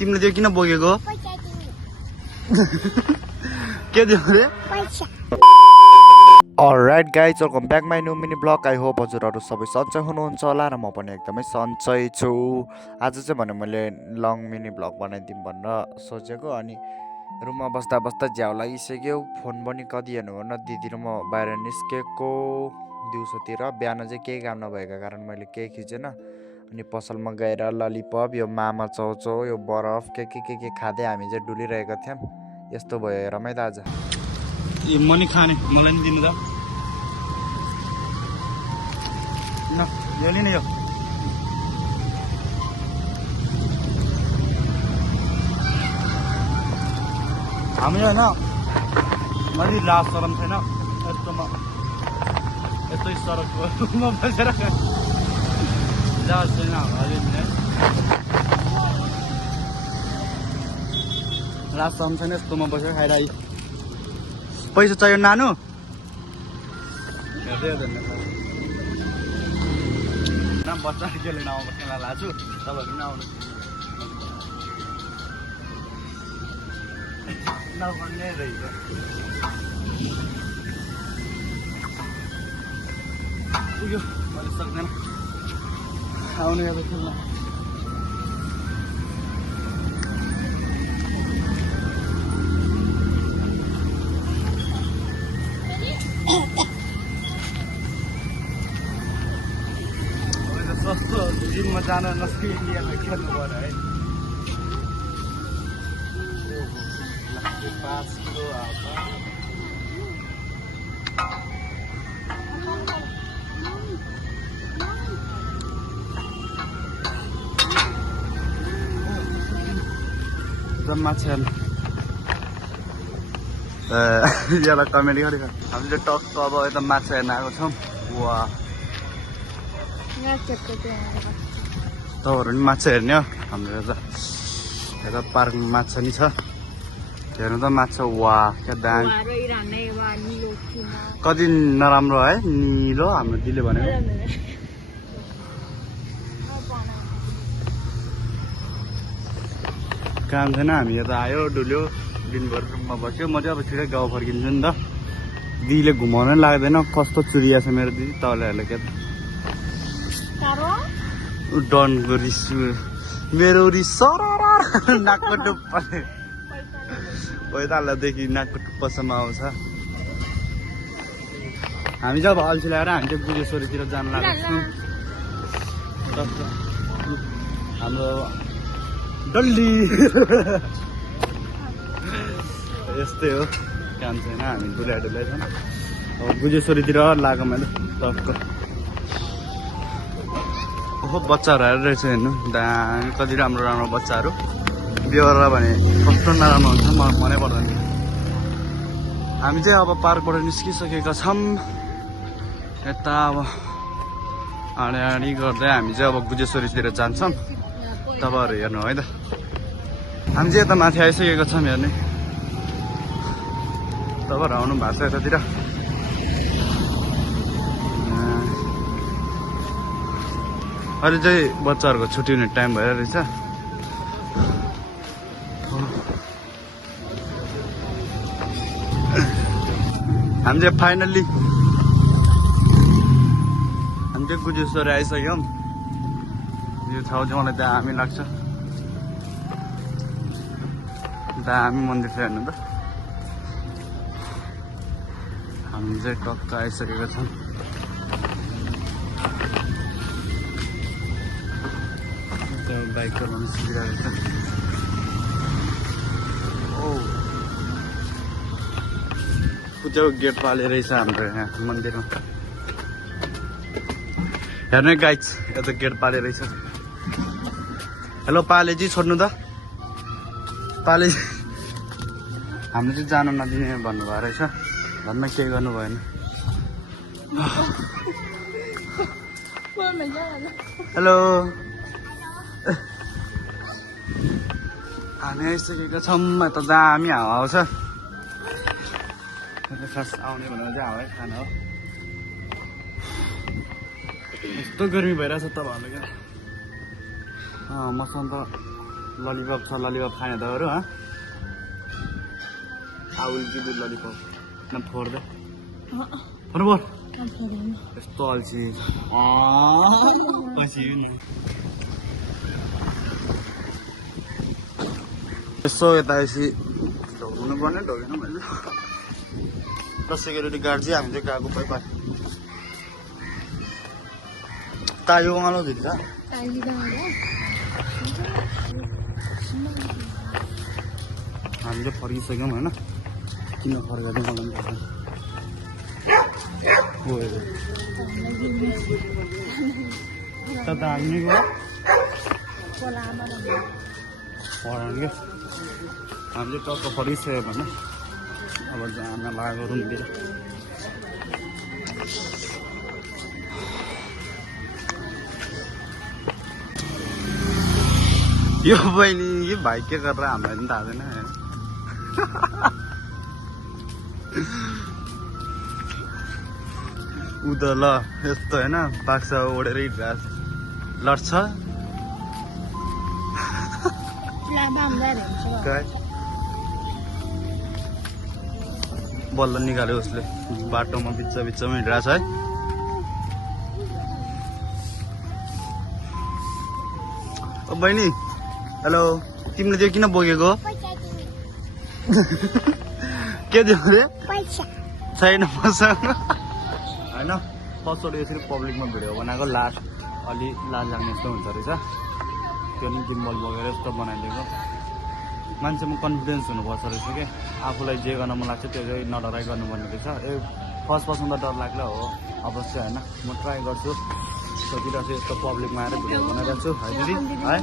तिमीले त्यो किन बोकेको के दियो रे alright guys welcome back my new mini vlog I hope हजुरहरू सबै सन्चै हुनुहुन्छ होला र म पनि एकदमै सन्चै छु आज चाहिँ भने मैले लङ मिनी ब्लग बनाइदिउँ भनेर सोचेको अनि रुममा बस्दा बस्दा झ्याउ लागिसक्यो फोन पनि कति हेर्नु भन्न दिदी र म बाहिर निस्केको दिउँसोतिर बिहान चाहिँ केही काम नभएको कारण मैले केही खिचेन अनि पसलमा गएर ललिपप यो मामा चौचौ यो बरफ के खाँदै हामी चाहिँ डुलिरहेका थियौँ यस्तो भयो रमाइ त आज मनी खाने मलाई नि दिनु त न यो लिन यो हामी होइन मैले लास्ट चरम छैन यस्तोमा यस्तै सडकमा बसेर जहाज छैन लास्ट चरम छैन यस्तोमा बसेर खाइरह पैसा चाहियो नानु बच्चा के लिन आउनु बस्ने लाछु तपाईँहरू पनि आउनु नभन्ने रहेछ पुग्यो मैले सक्दैन आउनु अब खेल्न सस्तो जिममा जान नस्की इन्डियामा खेल्नु पर्यो है 5 किलो जम्मा छन् यसलाई कमेडी गरेको हामीले टक्क अब यता माछा हेर्न आएको छौँ वा तपाईँहरू पनि माछा हेर्ने हो हाम्रो यता पार्कमा माछा नि छ हेर्नु त माछा वा क्या दाम कति नराम्रो है निलो हाम्रो दिदीले भनेको काम छैन हामी यता आयो डुल्यो दिनभर रुममा बस्यो म चाहिँ अब छिटै गाउँ फर्किन्छु नि त दिदीले घुमाउनै लाग्दैन कस्तो चुरिया छ मेरो दिदी तपाईँहरूले क्या डनको रिस मेरो रिस नाकको टुप्पाले पैतालादेखि नाकको टुप्पासम्म आउँछ हामी चाहिँ अब अल्छी लगाएर हामी चाहिँ बुझेश्वरीतिर जान लागेको छौँ हाम्रो डल्ली यस्तै हो काम छैन हामी डुलाइ छौँ अब बुझेश्वरीतिर लाग्यो मैले टक्क ओहो बच्चाहरू आएर रहेछ हेर्नु दामी कति राम्रो राम्रो बच्चाहरू बेहोरा भने कस्तो नराम्रो हुन्छ मलाई मनै पर्दैन हामी चाहिँ अब पार्कबाट निस्किसकेका छौँ यता अब आडी गर्दै हामी चाहिँ अब बुझेश्वरीतिर जान्छौँ तपाईँहरू हेर्नु है त हामी चाहिँ यता माथि आइसकेका छौँ हेर्ने तपाईँहरू आउनु भएको छ यतातिर अहिले चाहिँ बच्चाहरूको छुट्टी हुने टाइम भएर रहेछ हामी चाहिँ फाइनल्ली हामी चाहिँ गुजेश्वरी आइसक्यौँ यो ठाउँ चाहिँ मलाई दामी लाग्छ दामी मन्दिर छ हेर्नु त हामी चाहिँ टक्क आइसकेका छौँ बाइक चलाउनु सुविधा रहेछ पूजाको गेट पाले रहेछ हाम्रो यहाँ मन्दिरमा हेर्नु गाइज यता गेट पाले रहेछ हेलो पालेजी छोड्नु त पालेजी हामीले चाहिँ जानु नदिने भन्नुभएको रहेछ घरमा केही गर्नु भएन हेलो हामी आइसकेका छौँ यता दामी हावा आउँछ खास आउने भनेर चाहिँ हावै खाना हो यस्तो गर्मी भइरहेछ तपाईँहरूले क्या मसँग त ललिपप छ ललिपप खाने तपाईँहरू I will give you lollipop. Now for the. For what? Yस्तो अल्छी पछि यसो यता यसि ढोग्नु पर्ने ढोगेन मैले र सेक्युरिटी गार्ड चाहिँ हामी चाहिँ गएको पाइ पाइ तायो गालो दिन्छ हामीले फर्किसक्यौँ होइन किन फर्काएको मलाई पनि थाहा छैन त हामी गयो पढाउने हामीले टक्क फर्किसक्यो भने अब जान लागेको रुमतिर यो बहिनी यो भाइ के गरेर हामीलाई पनि थाहा छैन उ त ल यस्तो होइन बाक्सा ओढेर हिँडिरहेको लड्छ बल्ल निकाल्यो उसले बाटोमा बिचमा हिँडिरहेछ है ओ बहिनी हेलो तिमीले त्यो किन बोकेको के दियो रे छैन मसँग होइन फर्स्टबाट यसरी पब्लिकमा भिडियो बनाएको लास्ट अलि लाज लाग्ने जस्तो हुन्छ रहेछ त्यो नि जिम्बल बोकेर यस्तो बनाइदिएको मान्छेमा कन्फिडेन्स हुनुपर्छ रहेछ कि आफूलाई जे गर्न मन लाग्छ त्यो चाहिँ नडराइ गर्नुपर्ने रहेछ ए फर्स्टमा त डर लाग्ला हो अवश्य होइन म ट्राई गर्छु सोचिरहेको छु यस्तो पब्लिकमा आएर भिडियो बनाइरहेको छु है दिदी है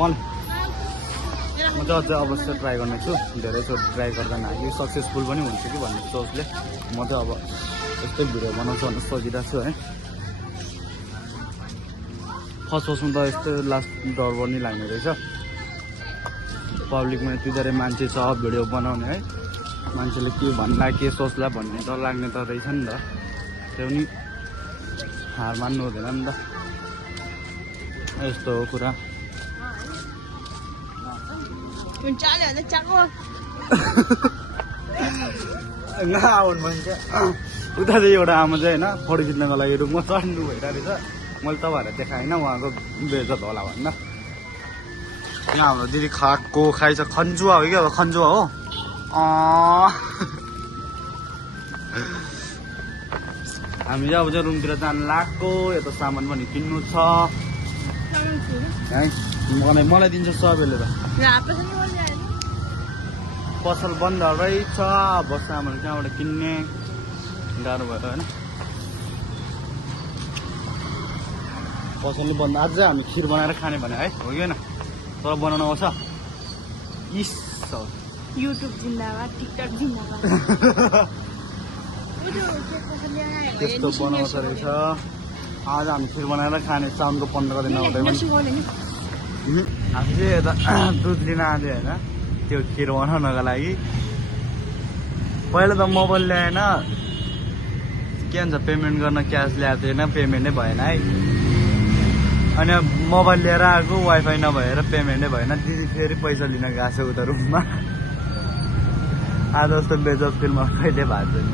भन म चाहिँ अझै अवश्य ट्राई गर्नेछु धेरैचोटि ट्राई गर्दैन यो सक्सेसफुल पनि हुन्छ कि भन्ने सोचले म चाहिँ अब यस्तै भिडियो बनाउँछु भनेर सोचिरहेको छु है फर्स्टमा त यस्तो लास्ट डर पनि लाग्ने रहेछ पब्लिकमा यति धेरै मान्छे छ भिडियो बनाउने है मान्छेले के भन्ला के सोच्ला भन्ने डर लाग्ने त रहेछ नि त त्यो पनि हार मान्नु हुँदैन नि त यस्तो हो कुरा उता चाहिँ एउटा आमा चाहिँ होइन फोटो खिच्नको लागि रुममा चढ्नु भइरहेको रहेछ मैले तपाईँहरूलाई देखाएन उहाँको बेइज्जत होला भन्न यहाँ हाम्रो दिदी खाएको खाइछ खन्जुवा हो क्या खन्जुवा हो हामी चाहिँ अब चाहिँ रुमतिर जानु लाग्यो यता सामान पनि किन्नु छ है मलाई दिन्छ सबैले त पसल बन्द रहेछ अब सामान कहाँबाट किन्ने गाह्रो भयो होइन पसलले बन्द अझै हामी खिर बनाएर खाने भने है हो कि होइन तर बनाउनु आउँछ इस युट्युब जिन्दाबाद टिकटक जिन्दाबाद त्यस्तो बनाउँछ रहेछ आज हामी खिर बनाएर खाने साउनको 15 दिन आउँदै पनि हामी चाहिँ यता दुध लिन आँदै होइन त्यो खिर बनाउनको लागि पहिला त मोबाइल ल्याएन के भन्छ पेमेन्ट गर्न क्यास ल्याएको थिएन पेमेन्टै भएन है अनि मोबाइल लिएर आएको वाइफाई नभएर पेमेन्टै भएन दिदी फेरि पैसा लिन गएको छ उता रुममा आज जस्तो बेजब फिल्ममा कहिले भएको छैन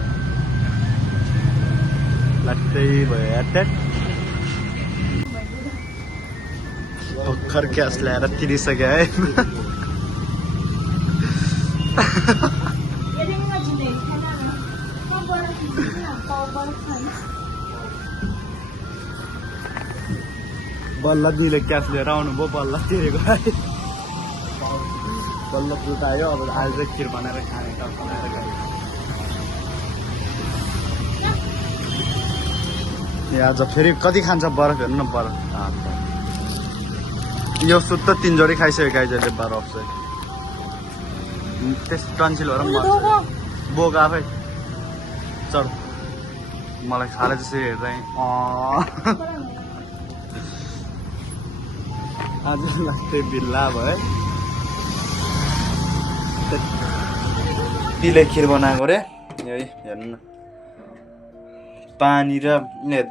लाग्दै भयो यार भर्खर क्यास ल्याएर तिरिसक्यो है बल्ल दिदीले क्यास लिएर आउनुभयो बल्ल तिरेको है बल्ल फुटायो अब आज चाहिँ खिर बनाएर खाने बनाएर खाने आज फेरि कति खान्छ बरफ हेर्नु न बरफ यो सुत्त 3 जोडी खाइसक्यो गाइजहरूले बरफ चाहिँ त्यस टन्सिल भएर बोक आफै चढ मलाई खाले त्यसरी हेर्दा आज लाग्दै बिल्ला भयो तिले खिर बनाएको रे यही हेर्नु न पानी र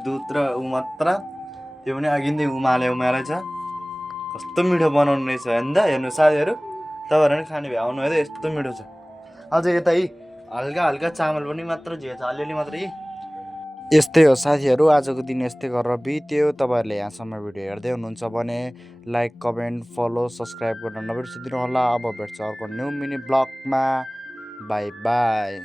दुध र उ मात्र त्यो पनि अघिदेखि उमाले छ कस्तो मिठो बनाउनु रहेछ होइन त हेर्नु साथीहरू तपाईँहरू पनि खाने भए आउनु है त यस्तो मिठो छ अझ यता यी हल्का हल्का चामल पनि मात्र झिकेछ अलिअलि मात्र यी यस्तै हो साथीहरू आजको दिन यस्तै गरेर बित्यो तपाईँहरूले यहाँसम्म भिडियो हेर्दै हुनुहुन्छ भने लाइक कमेन्ट फलो सब्सक्राइब गर्न नबिर्सिदिनु होला अब भेट्छ अर्को न्यू मिनी ब्लगमा बाई बाई